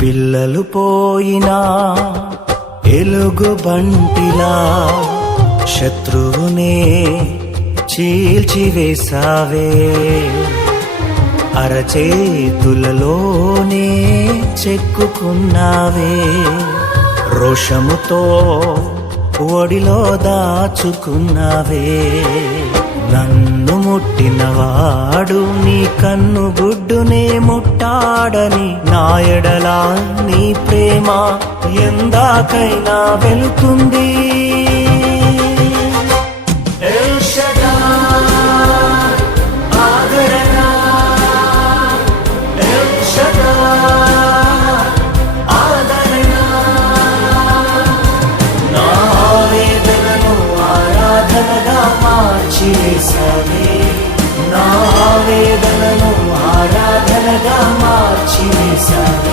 పిల్లలు పోయినా ఎలుగు బంటిలా శత్రువునే చీల్చివేసావే, అరచేతులలోనే చెక్కుకున్నావే, రోషముతో ఒడిలో దాచుకున్నావే. నన్ను ముట్టినవాడు నీ కన్ను గుడ్డునే ముట్టాడని, నా ఎడల నీ ప్రేమ ఎందాకైనా వెళుతుంది.